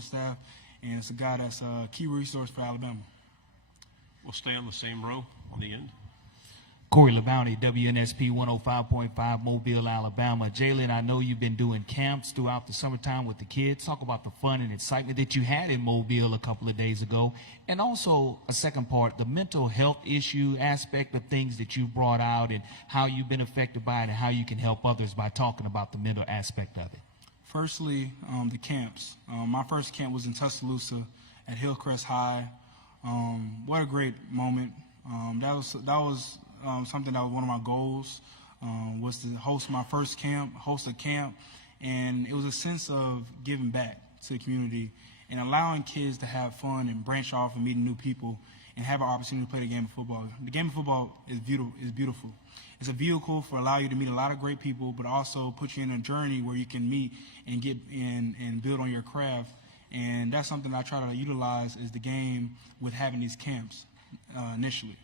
staff, and it's a guy that's a key resource for Alabama. We'll stay on the same row on the end. Corey LeBounty, WNSP 105.5, Mobile, Alabama. Jalen, I know you've been doing camps throughout the summertime with the kids. Talk about the fun and excitement that you had in Mobile a couple of days ago. And also, a second part, the mental health issue aspect of things that you brought out and how you've been affected by it and how you can help others by talking about the mental aspect of it. Firstly, the camps. My first camp was in Tuscaloosa at Hillcrest High. What a great moment. That was something that was one of my goals, was to host my first camp, host a camp, and it was a sense of giving back to the community and allowing kids to have fun and branch off and meeting new people and have an opportunity to play the game of football. The game of football is beautiful. It's a vehicle for allow you to meet a lot of great people, but also put you in a journey where you can meet and get in and build on your craft. And that's something I try to utilize is the game with having these camps initially.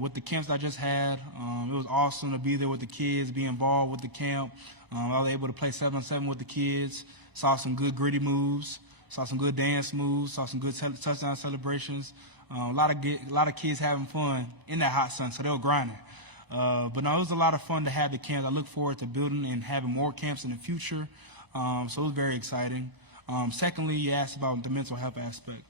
With the camps I just had, it was awesome to be there with the kids, be involved with the camp. I was able to play 7-on-7 with the kids, saw some good gritty moves, saw some good dance moves, saw some good touchdown celebrations. A lot of kids having fun in that hot sun, so they were grinding. But no, it was a lot of fun to have the camps. I look forward to building and having more camps in the future, so it was very exciting. Secondly, you asked about the mental health aspect.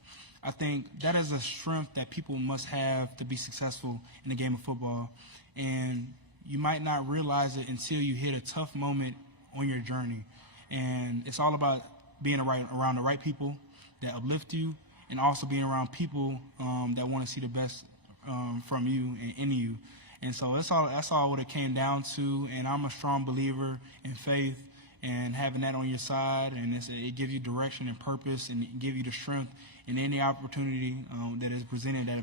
I think that is a strength that people must have to be successful in the game of football. And you might not realize it until you hit a tough moment on your journey. And it's all about being around the right people that uplift you and also being around people that want to see the best from you and in you. And so that's all what it came down to. And I'm a strong believer in faith and having that on your side, and it gives you direction and purpose, and it gives you the strength in any opportunity that is presented that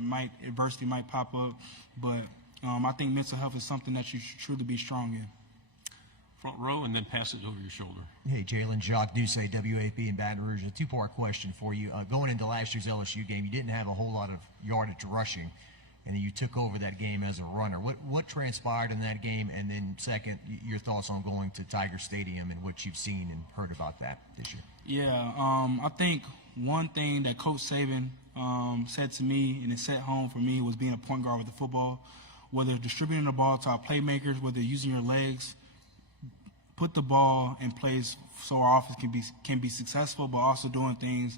adversity might pop up. But I think mental health is something that you should truly be strong in. Front row, and then pass it over your shoulder. Hey, Jalen, Jacques Doucet, WAP in Baton Rouge. A two-part question for you. Going into last year's LSU game, you didn't have a whole lot of yardage rushing, and you took over that game as a runner. What transpired in that game? And then second, your thoughts on going to Tiger Stadium and what you've seen and heard about that this year. Yeah, I think one thing that Coach Saban said to me and it set home for me was being a point guard with the football, whether distributing the ball to our playmakers, whether using your legs, put the ball in place so our offense can be successful, but also doing things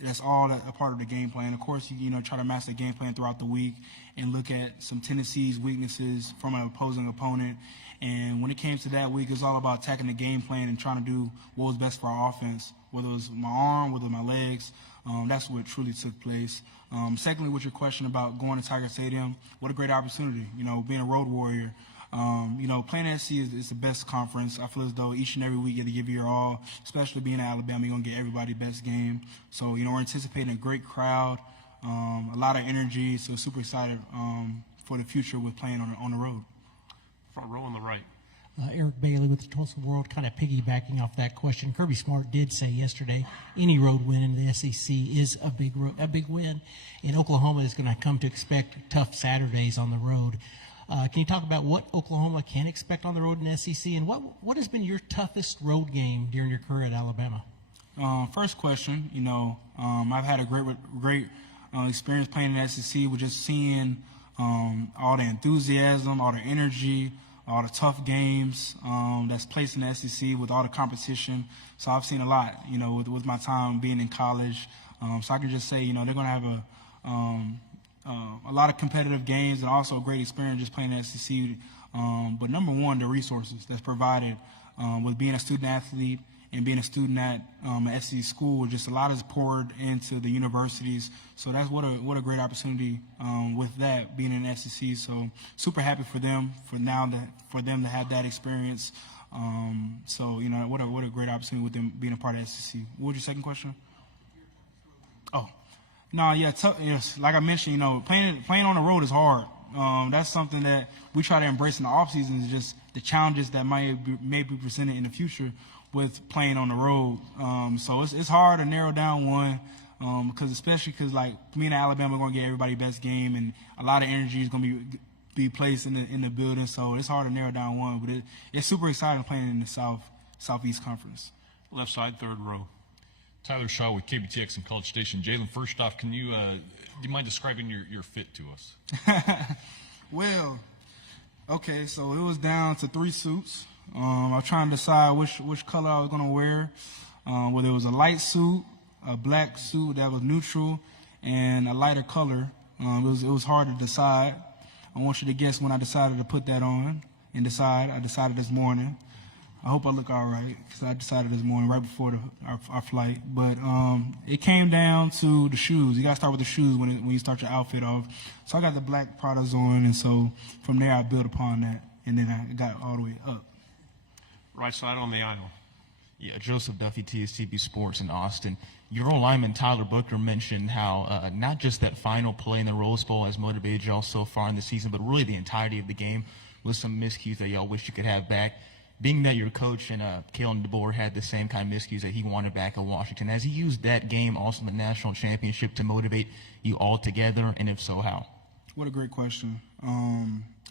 that's all a part of the game plan. Of course, you try to master the game plan throughout the week and look at some tendencies, weaknesses from an opposing opponent. And when it came to that week, it's all about attacking the game plan and trying to do what was best for our offense, whether it was my arm, whether it was my legs. That's what truly took place. Secondly, with your question about going to Tiger Stadium, what a great opportunity, being a road warrior. Playing at SC is the best conference. I feel as though each and every week you have to give your all, especially being in Alabama, you're going to get everybody's best game. So, we're anticipating a great crowd, a lot of energy, so super excited for the future with playing on the road. Front row on the right. Eric Bailey with the Tulsa World, kind of piggybacking off that question. Kirby Smart did say yesterday any road win in the SEC is a big win, and Oklahoma is going to come to expect tough Saturdays on the road. Can you talk about what Oklahoma can expect on the road in the SEC, and what has been your toughest road game during your career at Alabama? First question, I've had a great experience playing in the SEC with just seeing all the enthusiasm, all the energy, all the tough games that's placed in the SEC with all the competition. So I've seen a lot, with my time being in college. So I can just say, they're going to have a lot of competitive games and also a great experience just playing in the SEC. But number one, the resources that's provided with being a student athlete and being a student at an SEC school, just a lot is poured into the universities. So that's what a great opportunity with that being in the SEC. So super happy for them for them to have that experience. So what a great opportunity with them being a part of SEC. What was your second question? Oh. No, yeah, yes. Like I mentioned, playing on the road is hard. That's something that we try to embrace in the off season, is just the challenges that may be presented in the future with playing on the road. So it's hard to narrow down one, because like me and Alabama, we're gonna get everybody's best game, and a lot of energy is gonna be placed in the building. So it's hard to narrow down one, but it's super exciting playing in the Southeast Conference. Left side, third row. Tyler Shaw with KBTX and College Station. Jalen, first off, do you mind describing your fit to us? Well, okay, so it was down to 3 suits. I was trying to decide which color I was going to wear, whether it was a light suit, a black suit that was neutral, and a lighter color. It was hard to decide. I want you to guess when I decided to put that on and decide. I decided this morning. I hope I look all right because I decided this morning right before our flight. But it came down to the shoes. You got to start with the shoes when you start your outfit off. So I got the black Pradas on, and so from there I built upon that, and then I got all the way up. Right side on the aisle. Yeah, Joseph Duffy, TSTV Sports in Austin. Your old lineman Tyler Booker mentioned how not just that final play in the Rose Bowl has motivated y'all so far in the season, but really the entirety of the game with some miscues that y'all wish you could have back. Being that your coach and Kalen DeBoer had the same kind of miscues that he wanted back in Washington, has he used that game, also the national championship, to motivate you all together, and if so, how? What a great question.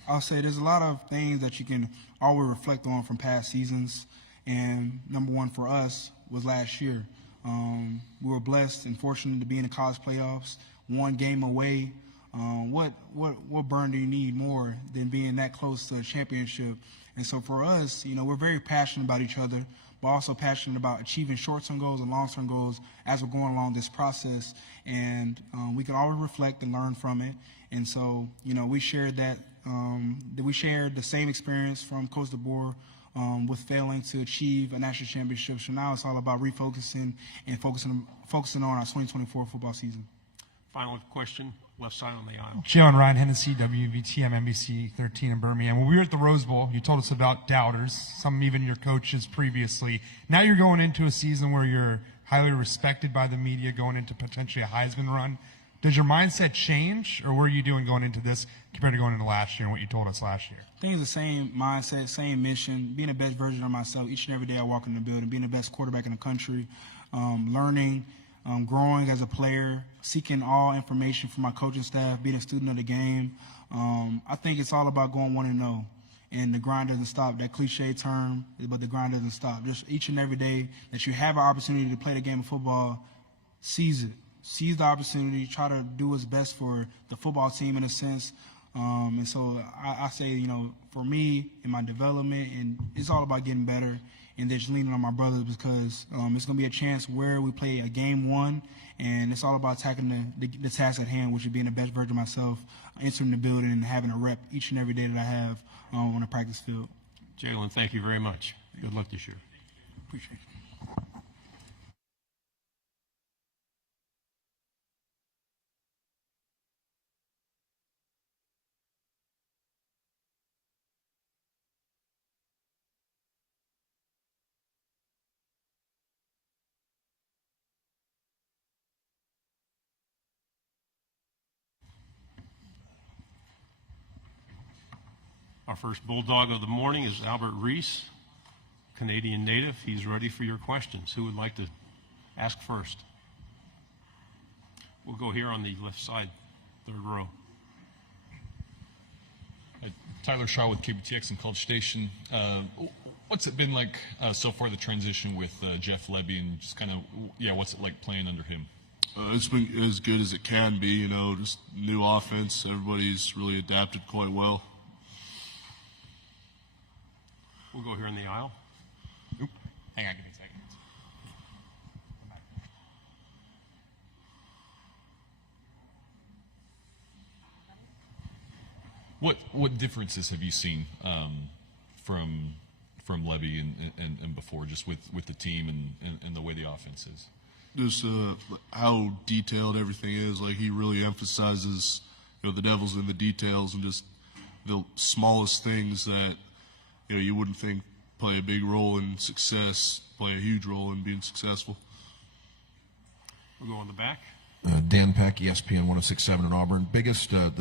I'll say there's a lot of things that you can always reflect on from past seasons, and number one for us was last year. We were blessed and fortunate to be in the college playoffs, one game away. What burn do you need more than being that close to a championship? And so for us, we're very passionate about each other, but also passionate about achieving short-term goals and long-term goals as we're going along this process. And we can always reflect and learn from it. And so, we shared that. We shared the same experience from Coach DeBoer with failing to achieve a national championship. So now it's all about refocusing and focusing on our 2024 football season. Final question, left side on the aisle. Jalen Ryan Hennessy, WVTM NBC 13 in Birmingham. When we were at the Rose Bowl, you told us about doubters, some even your coaches previously. Now you're going into a season where you're highly respected by the media, going into potentially a Heisman run. Does your mindset change, or what are you doing going into this compared to going into last year and what you told us last year? I think it's the same mindset, same mission, being the best version of myself each and every day I walk in the building, being the best quarterback in the country, learning, growing as a player, seeking all information from my coaching staff, being a student of the game. I think it's all about going 1-0, and the grind doesn't stop. That cliche term, but the grind doesn't stop. Just each and every day that you have an opportunity to play the game of football, seize it. Seize the opportunity, try to do what's best for the football team in a sense. And so I say, for me in my development, and it's all about getting better and just leaning on my brothers because it's going to be a chance where we play a game one, and it's all about attacking the task at hand, which is being the best version of myself, entering the building and having a rep each and every day that I have on the practice field. Jalen, thank you very much. Good luck this year. Appreciate it. Our first Bulldog of the morning is Albert Reese, Canadian native. He's ready for your questions. Who would like to ask first? We'll go here on the left side, third row. Tyler Shaw with KBTX and College Station. What's it been like so far, the transition with Jeff Lebby, and just kind of, what's it like playing under him? It's been as good as it can be, just new offense. Everybody's really adapted quite well. We'll go here in the aisle. Oop. Hang on, give me a second. What differences have you seen from Lebby and before, just with the team and the way the offense is? Just how detailed everything is. Like, he really emphasizes, the devil's in the details, and just the smallest things that you wouldn't think play a big role in success, play a huge role in being successful. We'll go on the back. Dan Peck, ESPN 106.7 in Auburn. Biggest